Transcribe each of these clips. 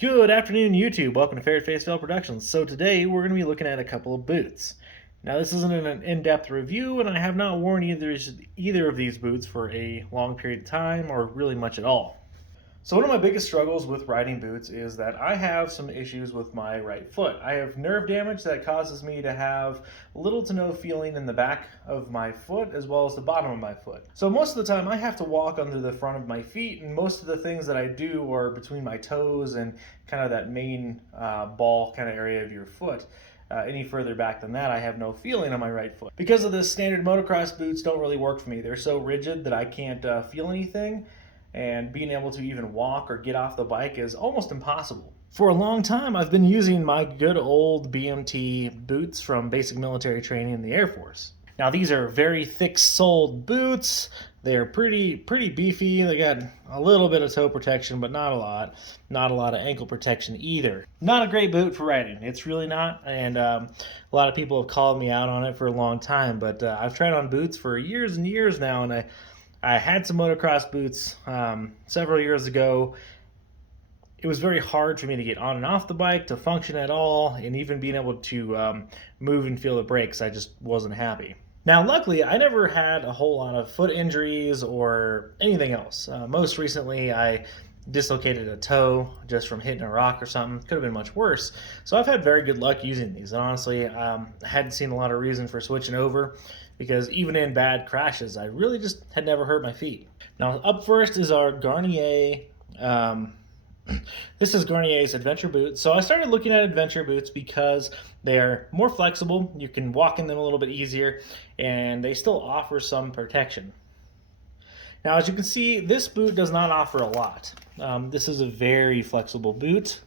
Good afternoon, YouTube. Welcome to Ferret Face Veil Productions. So today we're going to be looking at a couple of boots. Now this isn't an in-depth review, and I have not worn either of these boots for a long period of time or really much at all. So one of my biggest struggles with riding boots is that I have some issues with my right foot. I have nerve damage that causes me to have little to no feeling in the back of my foot as well as the bottom of my foot. So most of the time I have to walk under the front of my feet, and most of the things that I do are between my toes and kind of that main ball kind of area of your foot. Any further back than that, I have no feeling on my right foot. Because of this, standard motocross boots don't really work for me. They're so rigid that I can't feel anything, and being able to even walk or get off the bike is almost impossible. For a long time, I've been using my good old BMT boots from basic military training in the Air Force. Now these are very thick-soled boots. They're pretty beefy. They got a little bit of toe protection, but not a lot. Not a lot of ankle protection either. Not a great boot for riding. It's really not, and a lot of people have called me out on it for a long time, but I've tried on boots for years and years now, and I had some motocross boots several years ago. It was very hard for me to get on and off the bike, to function at all, and even being able to move and feel the brakes, I just wasn't happy. Now, luckily, I never had a whole lot of foot injuries or anything else. Most recently, I dislocated a toe just from hitting a rock or something. Could have been much worse. So I've had very good luck using these. And honestly, I hadn't seen a lot of reason for switching over, because even in bad crashes, I really just had never hurt my feet. Now, up first is our Gaerne. This is Gaerne's adventure boots. So I started looking at adventure boots because they are more flexible, you can walk in them a little bit easier, and they still offer some protection. Now, as you can see, this boot does not offer a lot. This is a very flexible boot.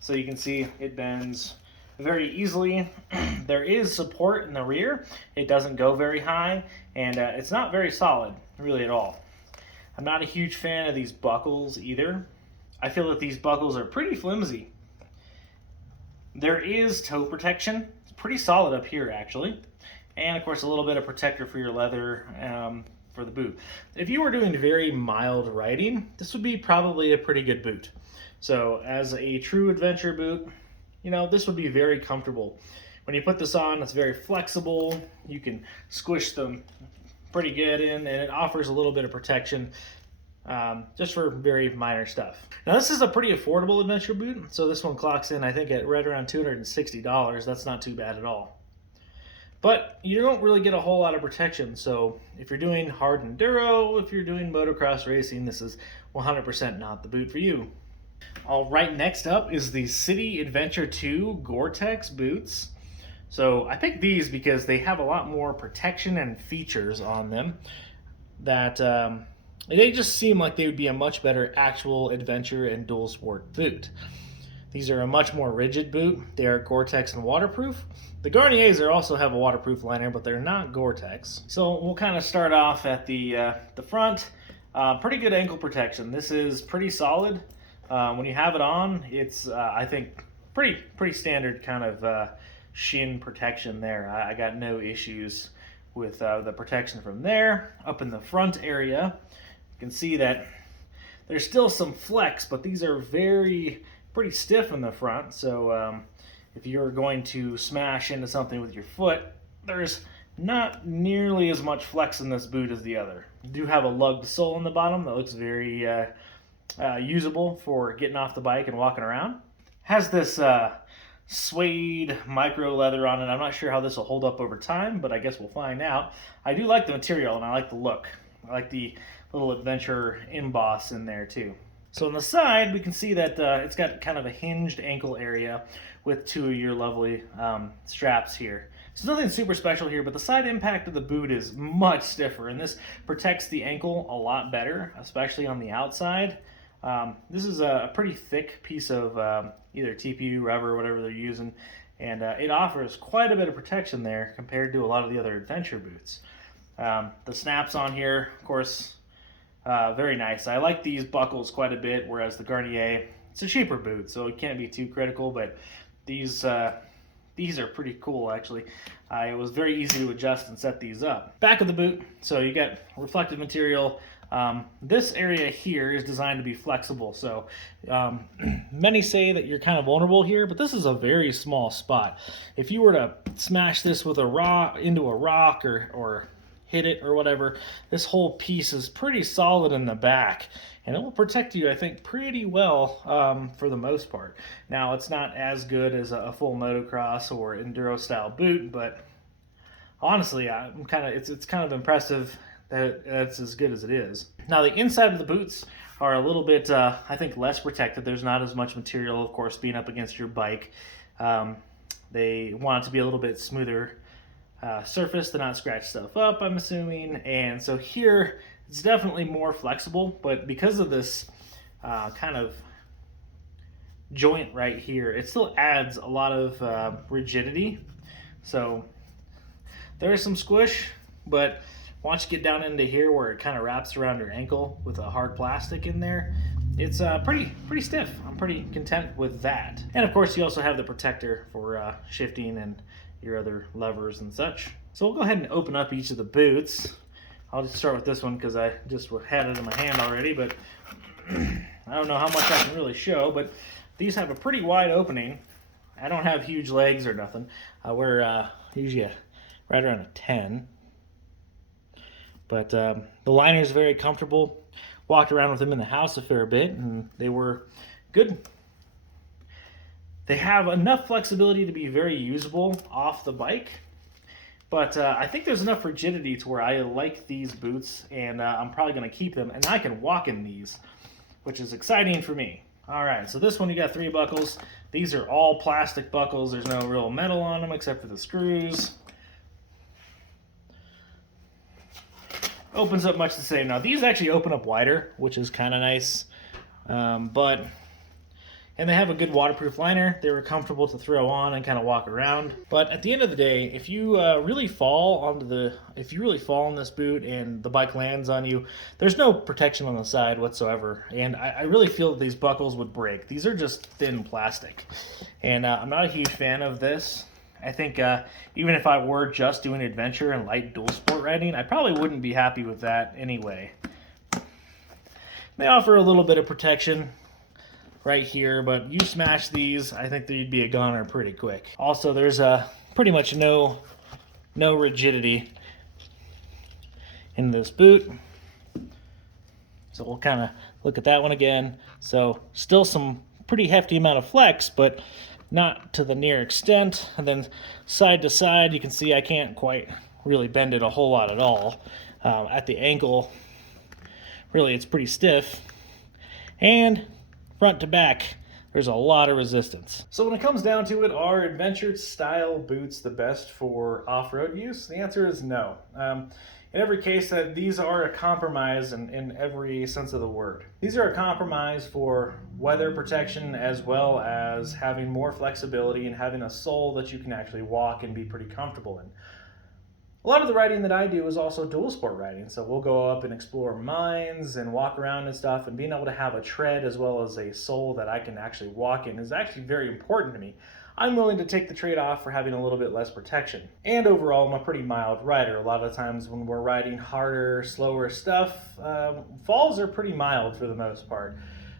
So you can see it bends very easily. There is support in the rear. It doesn't go very high, and it's not very solid, really, at all. I'm not a huge fan of these buckles either. I feel that these buckles are pretty flimsy. There is toe protection. It's pretty solid up here, actually. And, of course, a little bit of protector for your leather for the boot. If you were doing very mild riding, this would be probably a pretty good boot. So, as a true adventure boot, you know, this would be very comfortable. When you put this on, it's very flexible. You can squish them pretty good in, and it offers a little bit of protection. Just for very minor stuff. Now this is a pretty affordable adventure boot, so this one clocks in I think at right around $260. That's not too bad at all. But you don't really get a whole lot of protection, so if you're doing hard enduro, if you're doing motocross racing, this is 100% not the boot for you. All right, next up is the Sidi Adventure 2 Gortex boots. So I picked these because they have a lot more protection and features on them that they just seem like they would be a much better actual adventure and dual sport boot. These are a much more rigid boot. They are Gortex and waterproof. The Gaernes also have a waterproof liner, but they're not Gortex. So we'll kind of start off at the front. Pretty good ankle protection. This is pretty solid. When you have it on, it's I think pretty standard kind of shin protection there. I got no issues with the protection from there. Up in the front area, you can see that there's still some flex, but these are pretty stiff in the front. So if you're going to smash into something with your foot, there's not nearly as much flex in this boot as the other. You do have a lugged sole in the bottom that looks very usable for getting off the bike and walking around. Has this suede micro leather on it. I'm not sure how this will hold up over time, but I guess we'll find out. I do like the material and I like the look. I like the little adventure emboss in there too. So on the side, we can see that it's got kind of a hinged ankle area with two of your lovely straps here. So nothing super special here, but the side impact of the boot is much stiffer, and this protects the ankle a lot better, especially on the outside. This is a pretty thick piece of either TPU, rubber, or whatever they're using, and it offers quite a bit of protection there compared to a lot of the other adventure boots. The snaps on here, of course, very nice. I like these buckles quite a bit, whereas the Gaerne, it's a cheaper boot, so it can't be too critical, but these are pretty cool, actually. It was very easy to adjust and set these up. Back of the boot, so you got reflective material This area here is designed to be flexible, so many say that you're kind of vulnerable here, but this is a very small spot. If you were to smash this with a rock into a rock or hit it or whatever, this whole piece is pretty solid in the back, and it will protect you, I think, pretty well for the most part. Now, it's not as good as a full motocross or enduro style boot, but honestly, it's kind of impressive that it's as good as it is. Now, the inside of the boots are a little bit, I think, less protected. There's not as much material, of course, being up against your bike. They want it to be a little bit smoother surface to not scratch stuff up, I'm assuming. And so here, it's definitely more flexible, but because of this kind of joint right here, it still adds a lot of rigidity. So there is some squish, but once you get down into here where it kind of wraps around your ankle with a hard plastic in there, it's pretty stiff. I'm pretty content with that. And of course, you also have the protector for shifting and your other levers and such. So we'll go ahead and open up each of the boots. I'll just start with this one because I just had it in my hand already, but I don't know how much I can really show, but these have a pretty wide opening. I don't have huge legs or nothing. I wear usually right around a 10. But the liner is very comfortable. Walked around with them in the house a fair bit, and they were good. They have enough flexibility to be very usable off the bike, but I think there's enough rigidity to where I like these boots, and I'm probably going to keep them, and I can walk in these, which is exciting for me. All right, so this one you got 3 buckles. These are all plastic buckles. There's no real metal on them except for the screws. Opens up much the same. Now these actually open up wider, which is kind of nice, and they have a good waterproof liner. They were comfortable to throw on and kind of walk around. But at the end of the day, if you really fall in this boot and the bike lands on you, there's no protection on the side whatsoever. And I really feel that these buckles would break. These are just thin plastic, and I'm not a huge fan of this. I think even if I were just doing adventure and light dual sport riding, I probably wouldn't be happy with that anyway. They offer a little bit of protection right here, but you smash these, I think that you'd be a goner pretty quick. Also, there's pretty much no rigidity in this boot. So we'll kind of look at that one again. So still some pretty hefty amount of flex, but not to the near extent. And then side to side, you can see I can't quite really bend it a whole lot at all. At the ankle, really it's pretty stiff. And front to back, there's a lot of resistance. So when it comes down to it, are adventure style boots the best for off-road use? The answer is no. In every case, these are a compromise in every sense of the word. These are a compromise for weather protection as well as having more flexibility and having a sole that you can actually walk and be pretty comfortable in. A lot of the riding that I do is also dual sport riding, so we'll go up and explore mines and walk around and stuff, and being able to have a tread as well as a sole that I can actually walk in is actually very important to me. I'm willing to take the trade-off for having a little bit less protection. And overall, I'm a pretty mild rider. A lot of times when we're riding harder, slower stuff, falls are pretty mild for the most part.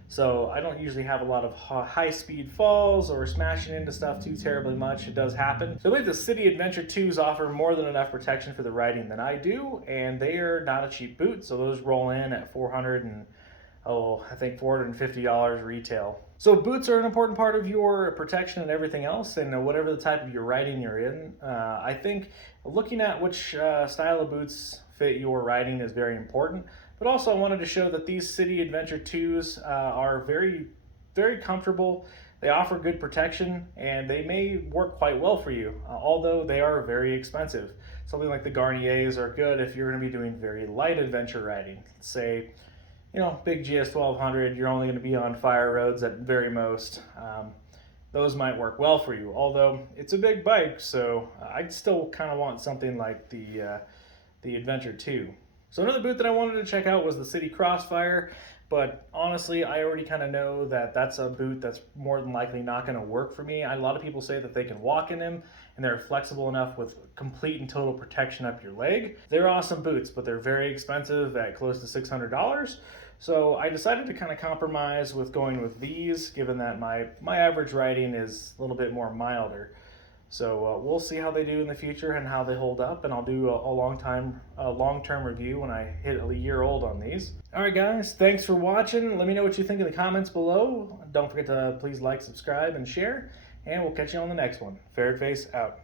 So I don't usually have a lot of high-speed falls or smashing into stuff too terribly much. It does happen. So I believe the Sidi Adventure 2s offer more than enough protection for the riding than I do, and they are not a cheap boot, so those roll in at I think $450 retail. So boots are an important part of your protection and everything else, and whatever the type of your riding you're in. I think looking at which style of boots fit your riding is very important. But also I wanted to show that these Sidi Adventure 2s are very, very comfortable. They offer good protection, and they may work quite well for you, although they are very expensive. Something like the Gaernes are good if you're going to be doing very light adventure riding. Let's say, big GS 1200, you're only going to be on fire roads at very most. Those might work well for you, although it's a big bike, so I'd still kind of want something like the Adventure 2. So another boot that I wanted to check out was the Sidi Crossfire. But honestly, I already kind of know that that's a boot that's more than likely not going to work for me. A lot of people say that they can walk in them and they're flexible enough with complete and total protection up your leg. They're awesome boots, but they're very expensive at close to $600. So I decided to kind of compromise with going with these, given that my average riding is a little bit more milder. So we'll see how they do in the future and how they hold up, and I'll do a long-term review when I hit a year old on these. All right, guys, thanks for watching. Let me know what you think in the comments below. Don't forget to please like, subscribe, and share, and we'll catch you on the next one. Ferret Face out.